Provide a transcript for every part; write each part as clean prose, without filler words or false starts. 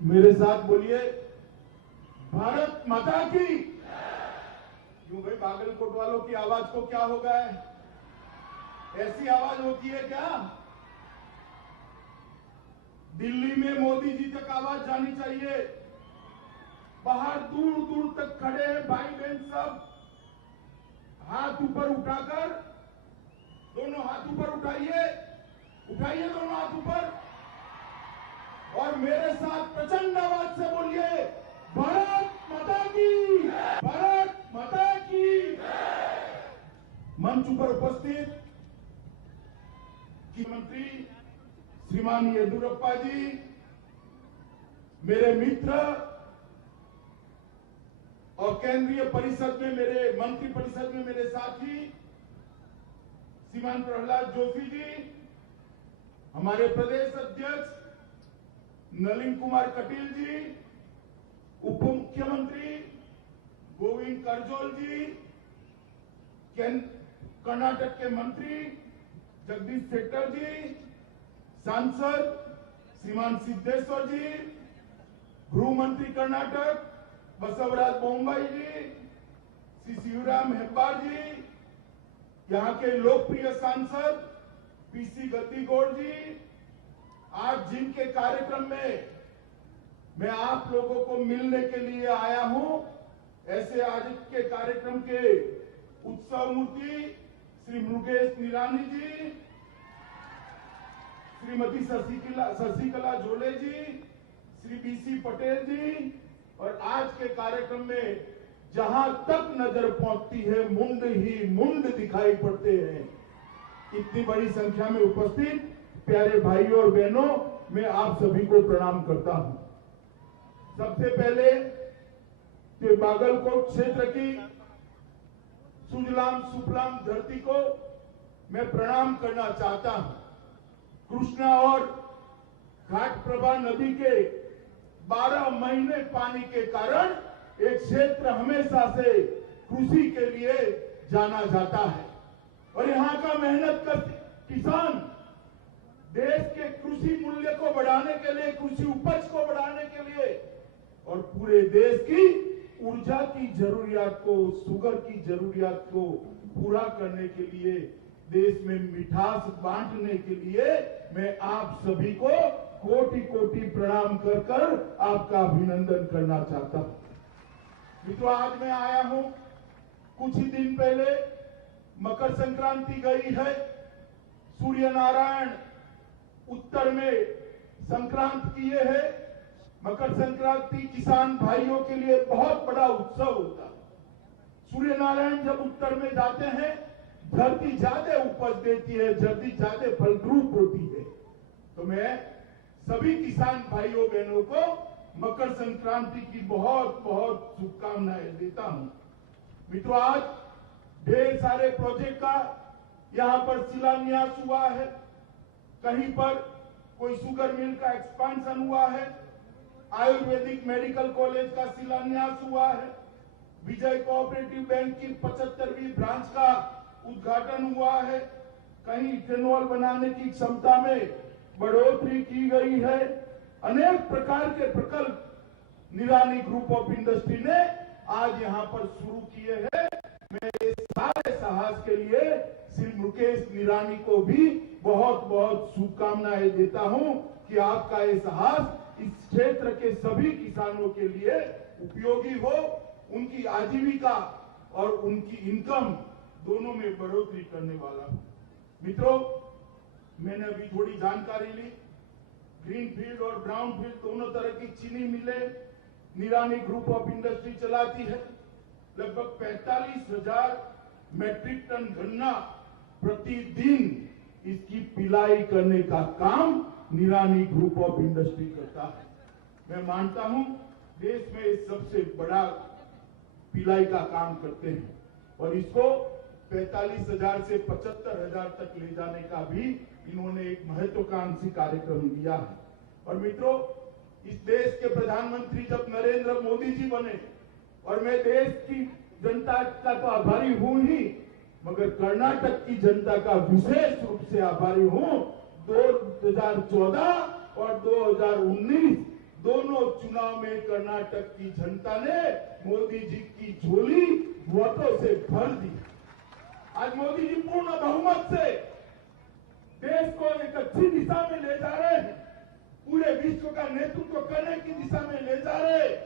मेरे साथ बोलिए, भारत माता की। क्यों भाई, बागलकोट वालों की आवाज को क्या हो गया है? ऐसी आवाज होती है क्या? दिल्ली में मोदी जी तक आवाज जानी चाहिए। बाहर दूर दूर तक खड़े हैं भाई बहन सब, हाथ ऊपर उठाकर, दोनों हाथ ऊपर उठाइए, उठाइए दोनों हाथ ऊपर और मेरे साथ प्रचंड आवाज से बोलिए, भारत माता की, भारत माता की। मंच पर उपस्थित मुख्यमंत्री श्रीमान येदियुरप्पा जी, मेरे मित्र और केंद्रीय परिषद में मेरे मंत्री परिषद में मेरे साथी श्रीमान प्रहलाद जोशी जी, हमारे प्रदेश अध्यक्ष नलिन कुमार कटील जी, उप मुख्यमंत्री गोविंद कारजोल जी, कर्नाटक के मंत्री जगदीश शेट्टर जी, सांसद श्रीमान सिद्धेश्वर जी, गृह मंत्री कर्नाटक बसवराज बोम्बाई जी, श्री शिवराम हेब्बार जी, यहाँ के लोकप्रिय सांसद पीसी गद्दीगौड़ जी, आज जिनके कार्यक्रम में मैं आप लोगों को मिलने के लिए आया हूं, ऐसे आज के कार्यक्रम के उत्सव मूर्ति श्री मुकेश निरानी जी, श्रीमती शशिकला जोले जी, श्री बीसी पटेल जी, और आज के कार्यक्रम में जहां तक नजर पहुंचती है मुंड ही मुंड दिखाई पड़ते हैं। इतनी बड़ी संख्या में उपस्थित प्यारे भाइयों और बहनों, मैं आप सभी को प्रणाम करता हूं। सबसे पहले कि बागलकोट क्षेत्र की सुजलाम सुफलाम धरती को मैं प्रणाम करना चाहता हूं। कृष्णा और घाटप्रभा नदी के 12 महीने पानी के कारण एक क्षेत्र हमेशा से कृषि के लिए जाना जाता है और यहाँ का मेहनत कर किसान देश के कृषि मूल्य को बढ़ाने के लिए, कृषि उपज को बढ़ाने के लिए और पूरे देश की ऊर्जा की जरूरियात को, शुगर की जरूरियात को पूरा करने के लिए, देश में मिठास बांटने के लिए मैं आप सभी को कोटि कोटि प्रणाम कर कर आपका अभिनंदन करना चाहता हूं। मित्रों, आज मैं आया हूं, कुछ ही दिन पहले मकर संक्रांति गई है। सूर्य नारायण उत्तर में संक्रांत किए हैं। मकर संक्रांति किसान भाइयों के लिए बहुत बड़ा उत्सव होता है। सूर्य नारायण जब उत्तर में जाते हैं, धरती ज्यादा उपज देती है, धरती ज्यादा फलद्रुप होती है। तो मैं सभी किसान भाइयों बहनों को मकर संक्रांति की बहुत बहुत शुभकामनाएं देता हूं। मित्रों, आज ढेर सारे प्रोजेक्ट का यहां पर शिलान्यास हुआ है। कहीं पर कोई शुगर मिल का एक्सपांशन हुआ है, आयुर्वेदिक मेडिकल कॉलेज का शिलान्यास हुआ है, विजय कोऑपरेटिव बैंक की 75वीं ब्रांच का उद्घाटन हुआ है, कहीं इथेनॉल बनाने की क्षमता में बढ़ोतरी की गई है। अनेक प्रकार के प्रकल्प निरानी ग्रुप ऑफ इंडस्ट्री ने आज यहां पर शुरू किए हैं। मैं इस सारे साहस के लिए श्री मुकेश निरानी को भी बहुत बहुत शुभकामनाएं देता हूं कि आपका ये साहस इस क्षेत्र के सभी किसानों के लिए उपयोगी हो, उनकी आजीविका और उनकी इनकम दोनों में बढ़ोतरी करने वाला हो। मित्रों, मैंने अभी थोड़ी जानकारी ली। ग्रीन फील्ड और ब्राउन फील्ड दोनों तरह की चीनी मिलें निरानी ग्रुप ऑफ इंडस्ट्री चलाती है। लगभग 45,000 मैट्रिक टन गन्ना प्रतिदिन इसकी पिलाई करने का काम निरानी ग्रुप ऑफ इंडस्ट्री करता है। मैं मानता हूं देश में सबसे बड़ा पिलाई का काम करते हैं और इसको 45,000 से 75,000 तक ले जाने का भी इन्होंने एक महत्वाकांक्षी कार्यक्रम लिया है। और मित्रों, इस देश के प्रधानमंत्री जब नरेंद्र मोदी जी बने, और मैं देश की जनता का तो आभारी हूं ही, मगर कर्नाटक की जनता का विशेष रूप से आभारी हूं। 2014 और 2019 दोनों चुनाव में कर्नाटक की जनता ने मोदी जी की झोली वोटों से भर दी। आज मोदी जी पूर्ण बहुमत से देश को एक अच्छी दिशा में ले जा रहे हैं, पूरे विश्व का नेतृत्व करने की दिशा में ले जा रहे हैं।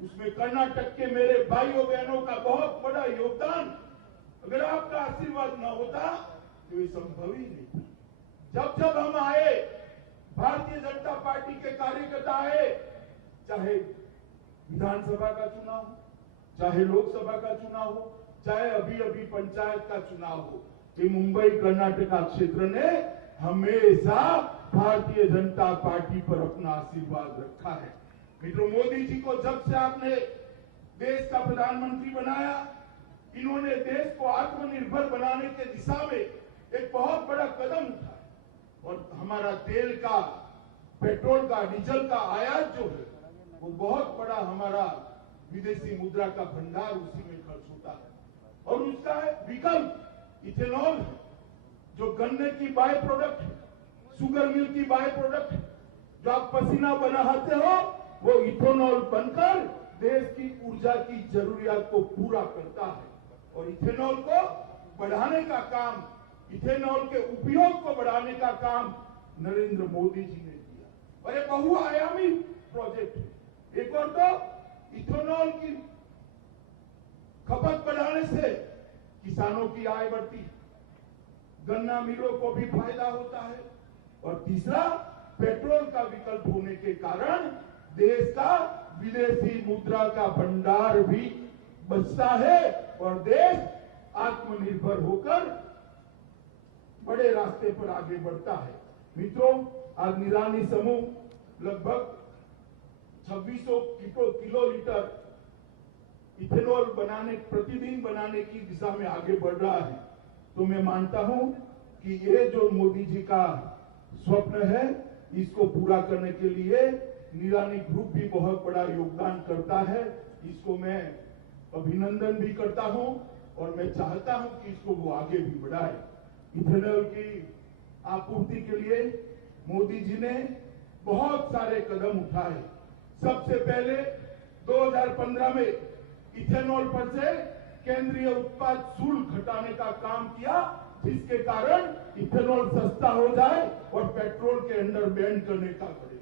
उसमें कर्नाटक के मेरे भाइयों बहनों का बहुत बड़ा योगदान, अगर आपका आशीर्वाद न होता तो ये संभव ही नहीं था। जब जब हम आए, भारतीय जनता पार्टी के कार्यकर्ता आए, चाहे विधानसभा का चुनाव हो, चाहे लोकसभा का चुनाव हो, चाहे अभी अभी पंचायत का चुनाव हो, ये मुंबई कर्नाटका क्षेत्र ने हमेशा भारतीय जनता पार्टी पर अपना आशीर्वाद रखा है। मित्रों, मोदी जी को जब से आपने देश का प्रधानमंत्री बनाया, इन्होंने देश को आत्मनिर्भर बनाने के दिशा में एक बहुत बड़ा कदम उठाया और हमारा तेल का, पेट्रोल का, डीजल का आयात जो है वो बहुत बड़ा हमारा विदेशी मुद्रा का भंडार उसी में खर्च होता है। और उसका विकल्प इथेनॉल है, जो गन्ने की बाय प्रोडक्ट है, शुगर मिल की बाय प्रोडक्ट है, जो आप पसीना बनाते हो वो इथेनॉल बनकर देश की ऊर्जा की जरूरियात को पूरा करता है। और इथेनॉल को बढ़ाने का काम, इथेनॉल के उपयोग को बढ़ाने का काम नरेंद्र मोदी जी ने किया और ये बहुआयामी प्रोजेक्ट है। एक और तो इथेनॉल की खपत बढ़ाने से किसानों की आय बढ़ती है, गन्ना मिलों को भी फायदा होता है और तीसरा पेट्रोल का विकल्प होने के कारण देश का विदेशी मुद्रा का भंडार भी बचता है और देश आत्मनिर्भर होकर बड़े रास्ते पर आगे बढ़ता है। मित्रों, आज निरानी समूह लगभग 2600 किलोलीटर इथेनॉल प्रतिदिन बनाने की दिशा में आगे बढ़ रहा है। तो मैं मानता हूं कि ये जो मोदी जी का स्वप्न है, इसको पूरा करने के लिए निरानी ग्रुप भी बहुत बड़ा योगदान करता है। इसको मैं अभिनंदन भी करता हूं और मैं चाहता हूं कि इसको वो आगे भी बढ़ाए। इथेनॉल की आपूर्ति के लिए मोदी जी ने बहुत सारे कदम उठाए। सबसे पहले 2015 में इथेनॉल पर से केंद्रीय उत्पाद शुल्क घटाने का काम किया, जिसके कारण इथेनॉल सस्ता हो जाए और पेट्रोल के अंडर बैन करने का पड़े।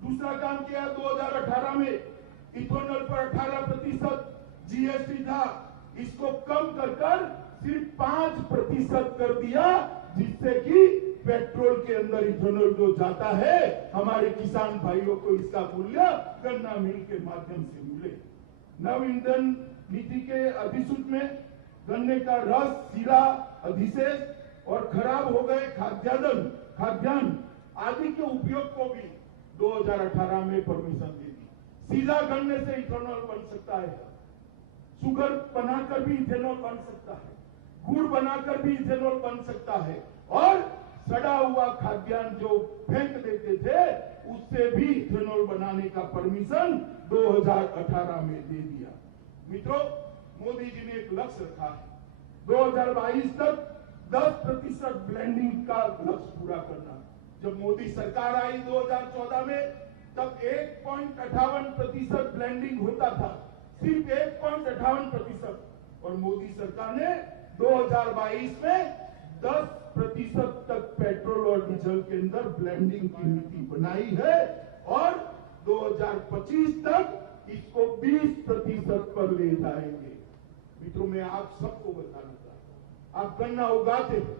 दूसरा काम किया 2018 में इथेनॉल पर 18% जीएसटी था, इसको कम कर सिर्फ 5% कर दिया, जिससे कि पेट्रोल के अंदर इथेनॉल जो जाता है हमारे किसान भाइयों को इसका मूल्य गन्ना मिल के माध्यम से मिले। नव ईंधन नीति के अधिसूचना में गन्ने का रस, सीरा, अधिशेष और खराब हो गए खाद्यान्न आदि के उपयोग को भी 2018 में परमिशन दे दी। सीधा गन्ने से इथेनॉल बन सकता है, शुगर बनाकर भी इथेनॉल बन सकता है, गुड़ बनाकर भी इथेनॉल बन सकता है और सड़ा हुआ खाद्यान्न जो फेंक देते थे उससे भी इथेनॉल बनाने का परमिशन 2018 में दे दिया। मित्रों, मोदी जी ने एक लक्ष्य रखा है, 2022 तक 10% ब्लेंडिंग का लक्ष्य पूरा करना। जब मोदी सरकार आई 2014 में, तब 1.58% ब्लेंडिंग होता था, सिर्फ 1.58%, और मोदी सरकार ने 2022 में 10% तक पेट्रोल और डीजल के अंदर ब्लेंडिंग की नीति बनाई है और 2025 तक इसको 20% पर ले जाएंगे। मित्रों, मैं आप सबको बताना चाहता हूं, आप गन्ना उगाते हो,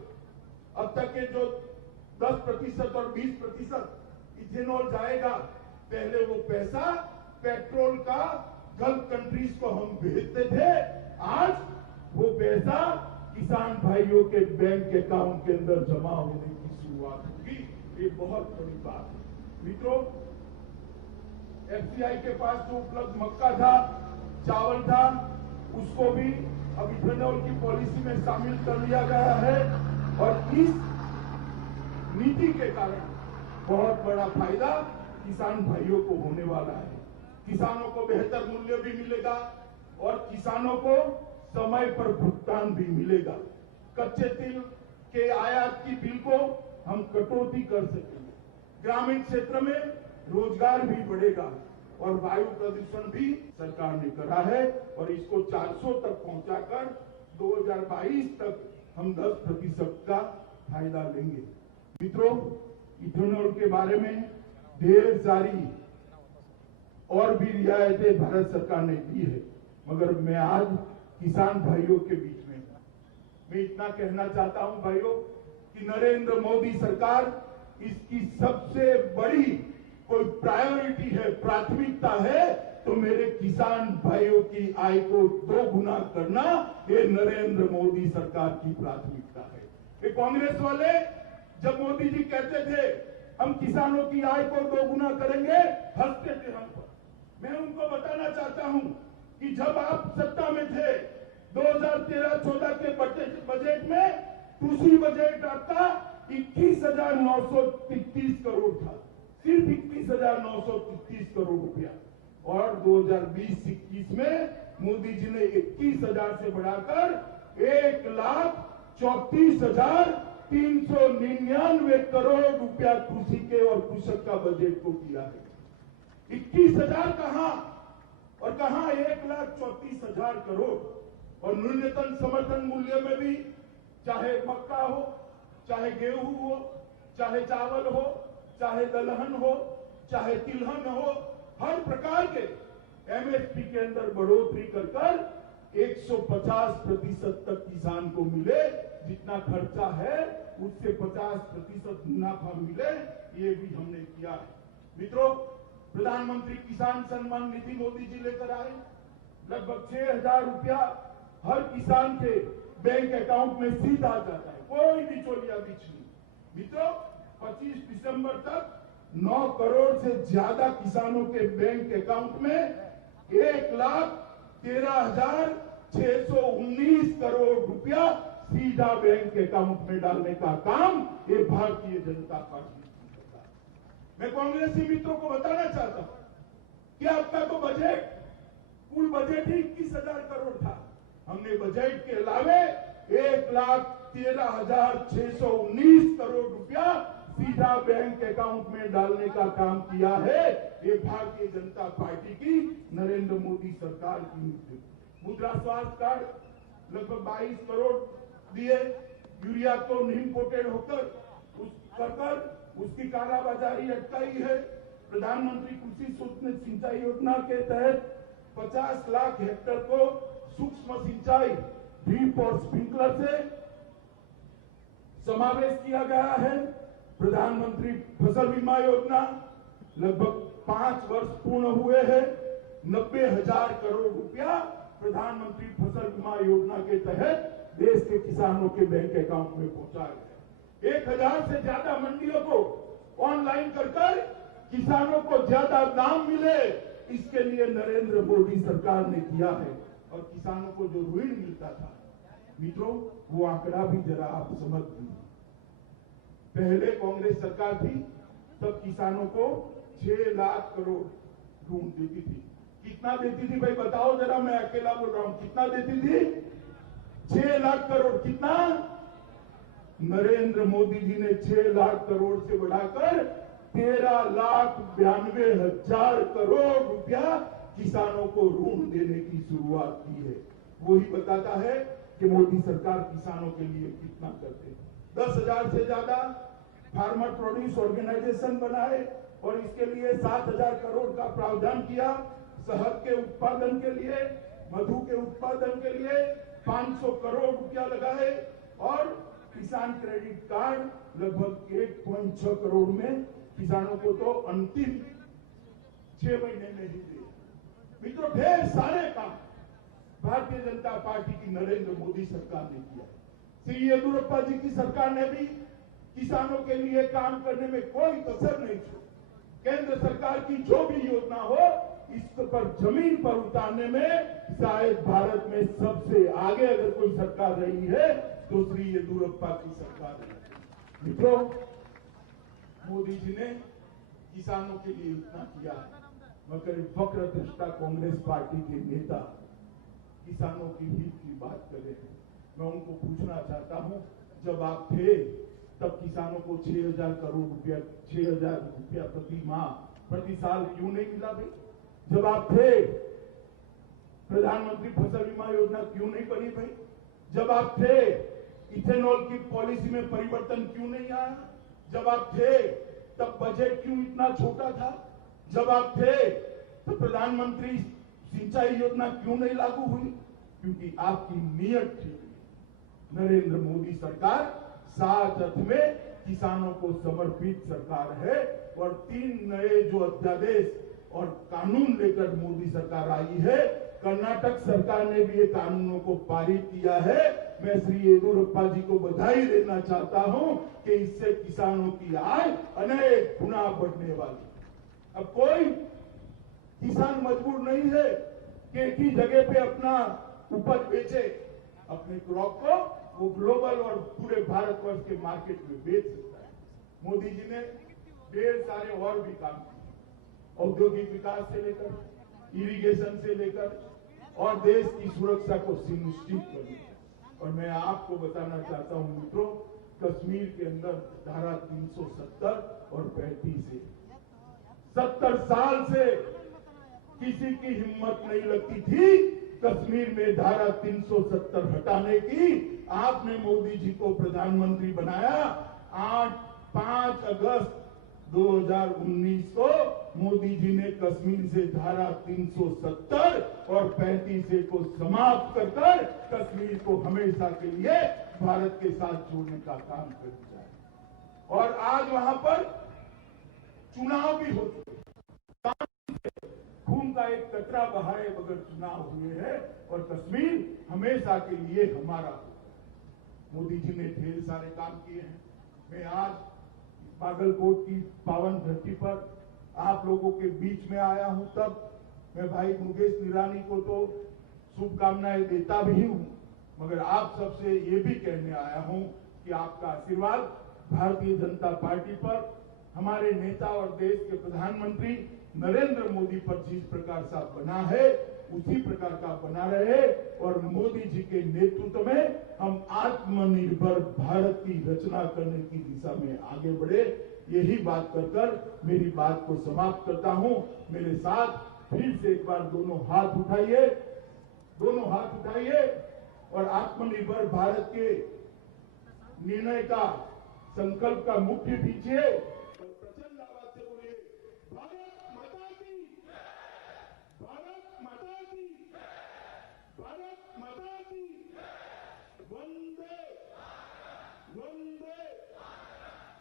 अब तक के जो 10% और 20% इथेनॉल जाएगा, पहले वो पैसा पेट्रोल का गल्फ कंट्रीज को हम भेजते थे, आज वो पैसा किसान भाइयों के बैंक अकाउंट के अंदर जमा होने की शुरुआत होगी। ये बहुत बड़ी बात है। मित्रों, एफसीआई के पास जो उपलब्ध मक्का था, चावल था, उसको भी अब इथेनॉल की पॉलिसी में शामिल कर लिया गया है और इस नीति के कारण बहुत बड़ा फायदा किसान भाइयों को होने वाला है। किसानों को बेहतर मूल्य भी मिलेगा और किसानों को समय पर भुगतान भी मिलेगा। कच्चे तेल के आयात की बिल को हम कटौती कर सकेंगे, ग्रामीण क्षेत्र में रोजगार भी बढ़ेगा। और वायु प्रदूषण भी सरकार ने करा है और इसको 400 तक पहुंचाकर 2022 तक हम 10% का फायदा लेंगे। मित्रों, इथेनॉल के बारे में ढेर सारी और भी रियायतें भारत सरकार ने दी है, मगर मैं आज किसान भाइयों के बीच में मैं इतना कहना चाहता हूं भाइयों कि नरेंद्र मोदी सरकार इसकी सबसे बड़ी कोई प्रायोरिटी है, प्राथमिकता है तो मेरे किसान भाइयों की आय को 2 गुना करना, ये नरेंद्र मोदी सरकार की प्राथमिकता है। ये कांग्रेस वाले जब मोदी जी कहते थे हम किसानों की आय को 2 गुना करेंगे, हंसते थे हम पर। मैं उनको बताना चाहता हूं कि जब आप सत्ता में थे 2013-14 के बजट में कृषि बजट आपका 21,933 करोड़ था, सिर्फ 21,933 करोड़ रुपया, और 2020-21 में मोदी जी ने 21,000 से बढ़ाकर 1,34,399 करोड़ रुपया कृषि के और कृषक का बजट को किया है। 21,000 कहां और कहां 1,34,000 करोड़। और न्यूनतम समर्थन मूल्य में भी चाहे मक्का हो, चाहे गेहूं हो, चाहे चावल हो, चाहे दलहन हो, चाहे तिलहन हो, हर प्रकार के एमएसपी के अंदर बढ़ोतरी कर 150% तक किसान को मिले, जितना खर्चा है उससे 50% मुनाफा मिले, ये भी हमने किया है। मित्रों, प्रधानमंत्री किसान सम्मान निधि मोदी जी लेकर आए, लगभग 6,000 रुपया हर किसान के बैंक अकाउंट में सीधा जाता है, कोई बिचौलिया बीच नहीं। मित्रों, 25 दिसंबर तक 9 करोड़ से ज्यादा किसानों के बैंक अकाउंट में 1,13,619 करोड़ रुपया सीधा बैंक अकाउंट में डालने का काम ये भारतीय जनता पार्टी की सरकार। मैं कांग्रेसी मित्रों को बताना चाहता हूं कि आपका तो बजट, कुल बजट ही 21,000 करोड़ था। हमने बजट के अलावे 1,13,619 करोड़ रुपया सीधा बैंक अकाउंट में डालने का काम किया है। ये भारतीय जनता पार्टी की, नरेंद्र मोदी सरकार की नीति। मुद्रा स्वास्थ्य कार्ड लगभग 22 करोड़ दिए, यूरिया तो इम्पोर्टेड होकर उसकी कालाबाजारी अटकाई है। प्रधानमंत्री कृषि सूक्ष्म सिंचाई योजना के तहत 50 लाख हेक्टेयर को सूक्ष्म सिंचाई ड्रिप और स्प्रिंकलर से समावेश किया गया है। प्रधानमंत्री फसल बीमा योजना लगभग 5 वर्ष पूर्ण हुए हैं, 90,000 करोड़ रुपया प्रधानमंत्री फसल बीमा योजना के तहत देश के किसानों के बैंक अकाउंट में पहुंचाया गया। 1,000 से ज्यादा मंडियों को ऑनलाइन कर किसानों को ज्यादा दाम मिले, इसके लिए नरेंद्र मोदी सरकार ने किया है। और किसानों को जो ऋण मिलता था, मित्रों, वो आंकड़ा भी जरा आप समझ लीजिए। पहले कांग्रेस सरकार थी तब किसानों को 6 लाख करोड़ ऋण देती थी। कितना देती थी भाई बताओ जरा, मैं अकेला बोल रहा हूं, कितना देती थी? 6 लाख करोड़। कितना? नरेंद्र मोदी जी ने 6 लाख करोड़ से बढ़ाकर 13,92,000 करोड़ रुपया किसानों को ऋण देने की शुरुआत की है। वही बताता है कि मोदी सरकार किसानों के लिए कितना करते हैं। 10,000 से ज्यादा फार्मर प्रोड्यूस ऑर्गेनाइजेशन बनाए और इसके लिए 7,000 करोड़ का प्रावधान किया। शहद के उत्पादन के लिए, मधु के उत्पादन के लिए 500 करोड़ रुपया लगाए और किसान क्रेडिट कार्ड लगभग 1.6 करोड़ में किसानों को तो अंतिम 6 महीने में ही दिए। मित्रों, ढेर सारे काम भारतीय जनता पार्टी की नरेंद्र मोदी सरकार ने किया। श्री येदियुरप्पा जी की सरकार ने भी किसानों के लिए काम करने में कोई कसर नहीं छोड़ी। केंद्र सरकार की जो भी योजना हो, इस पर जमीन पर उतारने में शायद भारत में सबसे आगे अगर कोई सरकार रही है तो श्री येदियुरप्पा की सरकार है। मित्रों, मोदी जी ने किसानों के लिए इतना किया, मगर वक्र दृष्टा कांग्रेस पार्टी के नेता किसानों की हित की बात कर रहे हैं। मैं उनको पूछना चाहता हूं, जब आप थे तब किसानों को 6,000 करोड़ रुपया, 6,000 रुपया प्रति माह, प्रति साल क्यों नहीं मिला भाई? जब आप थे प्रधानमंत्री फसल बीमा योजना क्यों नहीं बनी भाई? जब आप थे इथेनॉल की पॉलिसी में परिवर्तन क्यों नहीं आया? जब आप थे तब बजट क्यों इतना छोटा था? जब आप थे तो प्रधानमंत्री सिंचाई योजना क्यों नहीं लागू हुई? क्योंकि आपकी नीयत ठीक है। नरेंद्र मोदी सरकार सात अर्थ में किसानों को समर्पित सरकार है और 3 नए जो अध्यादेश और कानून लेकर मोदी सरकार आई है, कर्नाटक सरकार ने भी ये कानूनों को पारित किया है। मैं श्री येदियुरप्पा जी को बधाई देना चाहता हूं कि इससे किसानों की आय अनेक गुना बढ़ने वाली। अब कोई किसान मजबूर नहीं है कि एक ही जगह पे अपना उपज बेचे। अपने क्रॉप को वो ग्लोबल और पूरे भारतवर्ष के मार्केट में बेच सकता है। मोदी जी ने ढेर सारे और भी काम किए, औद्योगिक विकास से लेकर इरिगेशन से लेकर और देश की सुरक्षा को सुनिश्चित करने। और मैं आपको बताना चाहता हूं मित्रों, कश्मीर के अंदर धारा 370 और 35 से 70 साल से किसी की हिम्मत नहीं लगती थी कश्मीर में धारा 370 हटाने की। आपने मोदी जी को प्रधानमंत्री बनाया। 5 अगस्त 2019 को मोदी जी ने कश्मीर से धारा 370 और 35 को समाप्त कर कश्मीर को हमेशा के लिए भारत के साथ जोड़ने का काम कर दिया है। और आज वहां पर चुनाव भी हो चुके, खून का एक कतरा बहाए बगैर चुनाव हुए हैं और कश्मीर हमेशा के लिए हमारा। मोदी जी ने ढेर सारे काम किए हैं। मैं आज बागलकोट की पावन धरती पर आप लोगों के बीच में आया हूं, तब मैं भाई मुकेश निरानी को तो शुभकामनाएं देता भी हूं, मगर आप सबसे ये भी कहने आया हूं कि आपका आशीर्वाद भारतीय जनता पार्टी पर, हमारे नेता और देश के प्रधानमंत्री नरेंद्र मोदी पर जिस प्रकार से बना है उसी प्रकार का बना रहे और मोदी जी के नेतृत्व में हम आत्मनिर्भर भारत की रचना करने की दिशा में आगे बढ़े। यही बात कर मेरी बात को समाप्त करता हूं। मेरे साथ फिर से एक बार दोनों हाथ उठाइए और आत्मनिर्भर भारत के निर्णय का, संकल्प का मुट्ठी दीजिए।